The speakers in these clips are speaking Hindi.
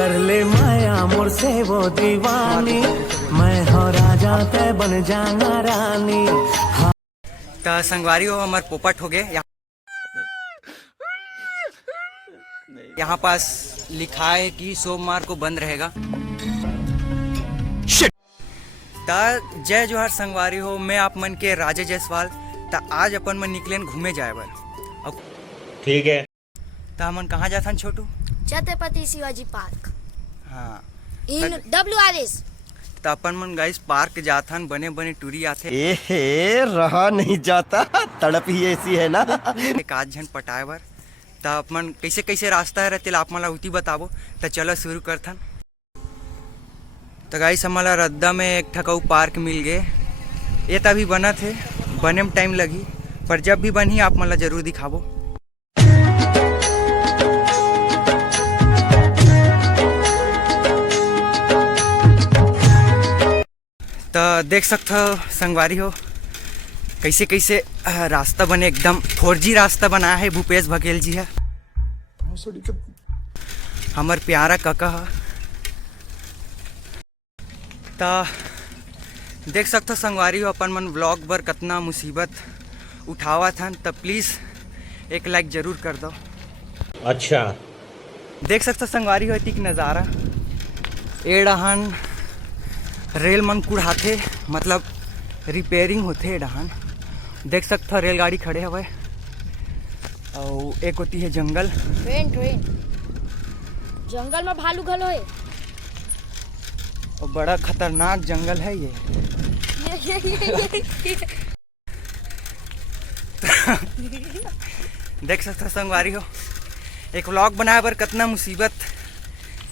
कर ले माया मोर से वो दीवानी, मैं हो राजा ते बन जाना रानी। तो संगवारी हो हमार पोपट हो गए। यहाँ पास लिखा है कि सोमवार को बंद रहेगा। जय जोहार संगवारी हो, मैं आप मन के राजे जायसवाल। आज अपन मन निकलेन घूमे जाए बर। ठीक है। तो हमन कहाँ जाथन छोटू? छत्रपति शिवाजी पार्क हाँ इन WRS। तो अपन मन गाइस पार्क जाथन, बने बने टूरी आथे। ए रहा नहीं जाता, तड़प ही ऐसी है ना। एक आध झन पटाए बर। तो अपन कैसे कैसे रास्ता है रहते आप मन उती बताबो। तो चलो शुरू करथन। तो गाइस हमारा रद्दा में एक ठकाऊ पार्क मिल गए। ये तभी बना थे, बने में टाइम लगी, पर जब भी बनी आप मन जरूर दिखाबो। तो देख सकते हो संगवारी हो कैसे कैसे रास्ता बने, एकदम 4G रास्ता बनाया है भूपेश बघेल जी है, हमार प्यारा काका है। तो देख सकते हो संगवारी हो अपन मन ब्लॉग बर कितना मुसीबत उठावा था। तो प्लीज़ एक लाइक जरूर कर दो। अच्छा देख सकते हो संगवारी हो इतिक नज़ारा। एडहन रेल मन कुड़ाथे, मतलब रिपेयरिंग होते एडहन। देख सकते हो रेलगाड़ी खड़े हवे और एक होती है जंगल। ट्रेन जंगल में भालू घलो है और बड़ा खतरनाक जंगल है ये। देख सकते हो संगवारी हो एक व्लॉग बनाए बर कितना मुसीबत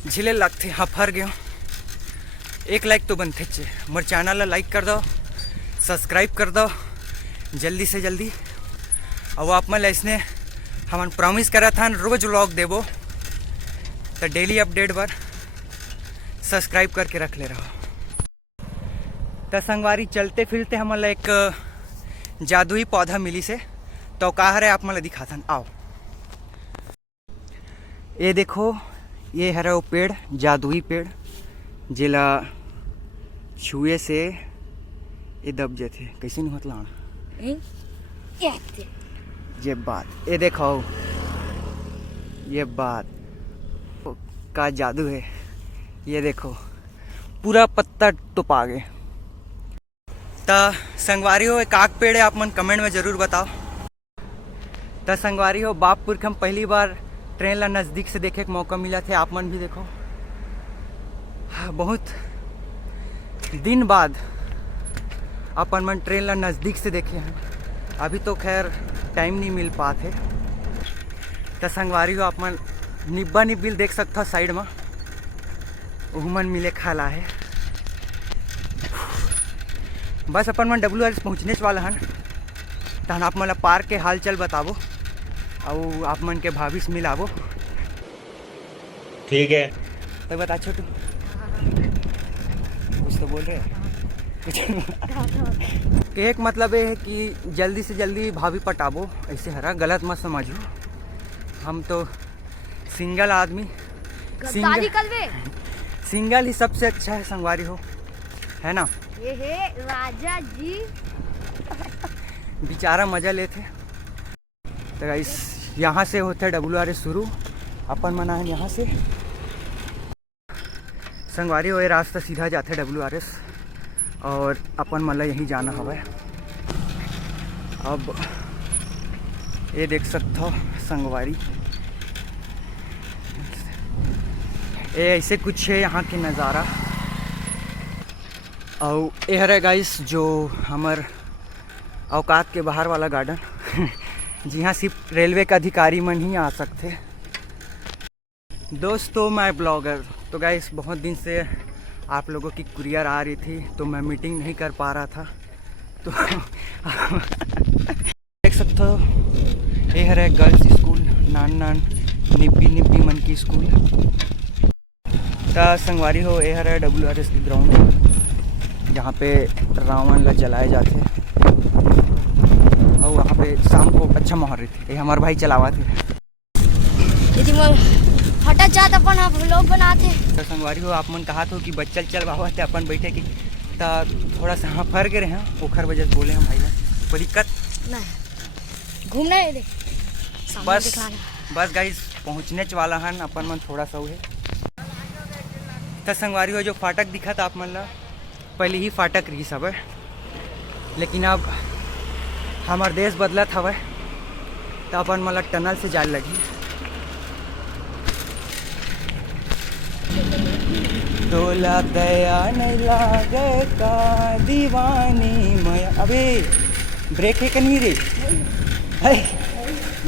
झेले लगते। हफर गए। एक लाइक तो बनते चे, मोर चैनल ला लाइक कर दो, सब्सक्राइब कर दो जल्दी से जल्दी। और आप मन ऐसने हमन प्रॉमिस करा था रोज व्लॉग देबो। तो डेली अपडेट बर सब्सक्राइब करके रख ले रहा। तो संगवारी चलते फिरते हमन एक जादुई पौधा मिली से। तो कहा है आप मन दिखाथन, आओ। ये देखो, ये हरा वो पेड़, जादुई पेड़, जिला छुए से ये दब जाते। कैसे नहीं होता ये बात। ये देखो ये बात का जादू है। ये देखो पूरा पत्ता टुपा गए। तो संगवारी हो एक आग पेड़ है, आप मन कमेंट में ज़रूर बताओ। तो संगवारी हो बापपुर हम पहली बार ट्रेन ला नज़दीक से देखे का मौका मिला थे। आप मन भी देखो, बहुत दिन बाद अपन मन ट्रेन ला नज़दीक से देखे हैं। अभी तो खैर टाइम नहीं मिल पाते। तो संगवारी हो आप मन निब्बा निब्बिल देख सकता साइड में, उमन मिले खाला है। बस अपन मन WRS पहुँचने वाला हन। तहन आप मन पार्क के हाल चल बताबो और आप मन के भाविस मिलाबो। ठीक है। तो बता छोटू, कुछ तो बोल रहे हैं। एक मतलब ये है कि जल्दी से जल्दी भाभी पटाबो, ऐसे हरा गलत मत समझो। हम तो सिंगल आदमी, सिंगल ही सबसे अच्छा है संगवारी हो, है ना। ये है राजा जी बेचारा मजा लेते। तो गाइस यहाँ से होते है WRS शुरू। अपन मना है यहाँ से संगवारी हो, ये रास्ता सीधा जाते है WRS और अपन मतलब यहीं जाना हवा। अब ये देख सकते हो संगवारी, ये ऐसे कुछ है यहाँ के नज़ारा। और ये है गाइस जो हमार औकात के बाहर वाला गार्डन जी हाँ, सिर्फ रेलवे का अधिकारी मन ही आ सकते। दोस्तों मैं ब्लॉगर, तो गाइस बहुत दिन से आप लोगों की कुरियर आ रही थी तो मैं मीटिंग नहीं कर पा रहा था। तो देख सकते हो ये है गर्ल्स स्कूल, नान निब्बी मन की स्कूल। तो संगवारी हो ये है WRS की ग्राउंड, जहाँ पे रावण ला जलाए जाते और वहाँ पे शाम को अच्छा माहौल रहती। ये हमारे भाई चलावा थे। यदि मोर फटत जात अपन आप लोग बनाते। तो संगवारी हो आप मन कहा तो कि बच्चल चल बाबा थे अपन बैठे कि तो थोड़ा सा हाँ फर गए हैं ओखर वजह से बोले हैं भाई कोई दिक्कत नहीं घूमना है दे बस बस गाइस पहुँचने वाला हन अपन मन थोड़ा सा है। तो संगवारी हो जो फाटक दिखा था आप मन ला पहले ही फाटक रही सब लेकिन अब हमार देश बदलत हवे तो अपन मन ला टनल से जाए लगी। तोला दया नहीं लागे का दीवानी मैं अबे ब्रेक है कि नहीं रे है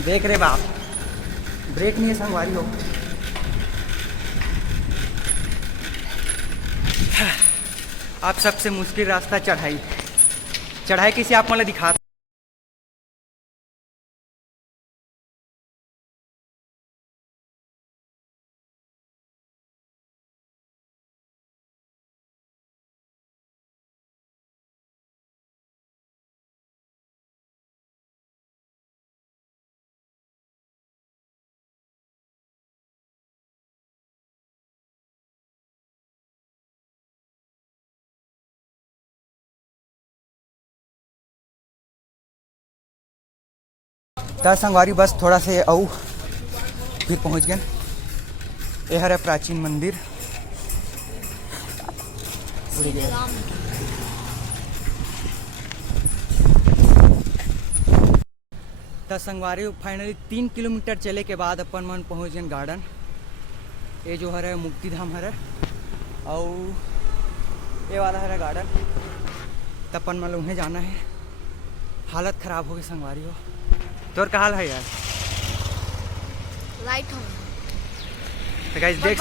देख रे बाप ब्रेक नहीं है संगवारी हो। आप सबसे मुश्किल रास्ता चढ़ाई किसी आप मतलब दिखा। तो संगवारी बस थोड़ा से आऊ फिर पहुंच गए। यह है प्राचीन मंदिर तो संगवारी फाइनली 3 किलोमीटर चले के बाद अपन मन पहुंच गए गार्डन। ये जो है मुक्ति धाम है और ये वाला है गार्डन। तो अपन मन उन्हें जाना है। हालत ख़राब हो गई संगवारी हो तोर का हाल है यार राइट हो तो गाइस देख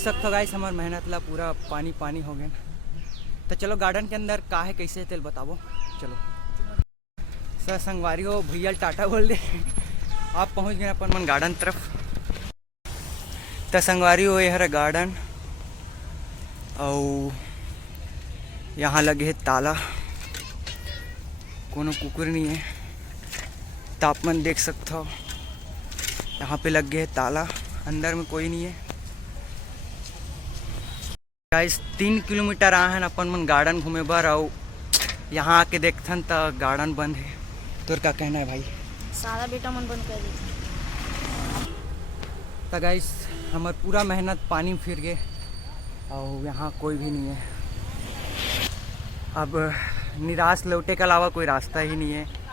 सकते हो गाइस हमार मेहनत ला पूरा पानी हो गया। तो चलो गार्डन के अंदर का है कैसे है तेल बताओ चलो। सर संगवारी हो भैया टाटा बोल दे आप पहुंच गए अपन मन गार्डन तरफ। तो संगवारी हो यह है गार्डन और यहाँ लगे है ताला कोनो कुकुर नहीं है। तापमान देख सकते हो यहाँ पे लग गए है ताला अंदर में कोई नहीं है। गाइस 3 किलोमीटर आए हैं अपन मन गार्डन घूमे बार और यहाँ आके देखथन तो गार्डन बंद है। तोर क्या कहना है भाई? सारा बेटा मन बंद कर दी। तो गाइस हमार पूरा मेहनत पानी में फिर गए और यहाँ कोई भी नहीं है। अब निराश लौटे के अलावा कोई रास्ता ही नहीं है।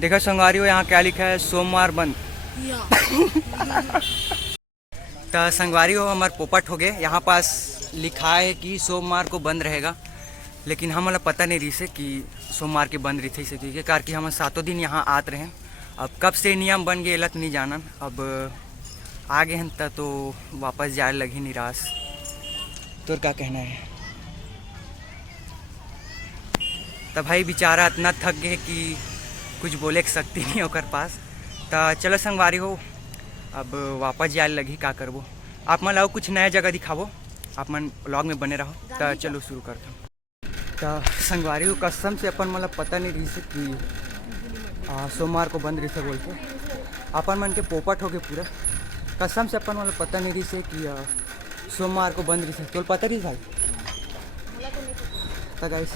देखो संगवारी हो यहाँ क्या लिखा है सोमवार बंद। तो संगवारी हो हमारे पोपट हो गए। यहाँ पास लिखा है कि सोमवार को बंद रहेगा लेकिन हमें पता नहीं रही से कि सोमवार के बंद रही थी इसे ठीक है कार कि हम 7 दिन यहाँ आते रहे। अब कब से नियम बन गए लत नहीं जानन। अब आगे हैं तो वापस जाए लगी निराश। तो क्या कहना है? तो भाई बेचारा इतना थक गए कि कुछ बोले सकती नहीं होकर पास। तो चलो संगवारी हो अब वापस जाए लगी क्या करबो। आप मन लाओ कुछ नया जगह दिखावो आप मन ब्लॉग में बने रहो। तो चलो शुरू करते हैं। तो संगवारी हो कसम से अपन मतलब पता नहीं रही से कि सोमवार को बंद रही से बोल के अपन मन के पोपट हो गए पूरा। कसम से अपन मतलब पता नहीं रही से कि सोमवार को बंद रही से तो पता रही भाई। तो गाइस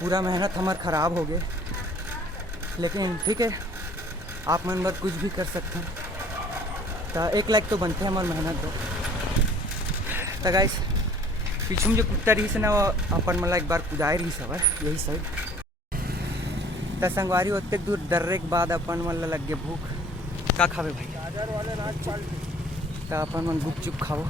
पूरा मेहनत हमार ख़राब हो गए लेकिन ठीक है आप मन बात कुछ भी कर सकते हैं। तो 1 लाख तो बनते हैं हमारी मेहनत दो। तो गाइस पीछू में जो कुत्ता रही से ना वो अपन मतलब एक बार कुदाए रही सब है यही सही। तो संगवारी उतने दूर डरने के बाद अपन मन लग गए भूख का खावे भाई। तो अपन मन गुपचुप खाओ।